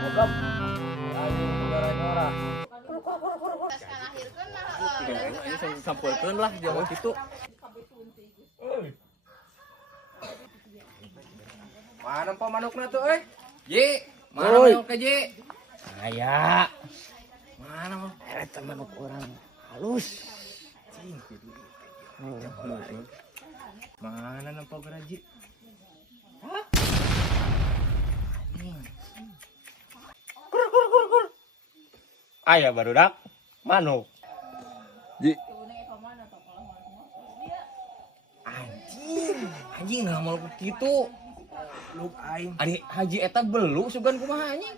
goblok. Ayo negaranya ora. Sampulkeun lah jawa kitu. Mana po manukna tuh euy? Ji, mana manuk ke Ji? Aya. Mana manuk? Eta manuk orang halus. Cing, kitu. Mana nampak geraji? Hah? Aya barudak manuk. Ji. Anjing ngamal kitu. Luk aing. Ari haji eta belu sugan kumaha anjing?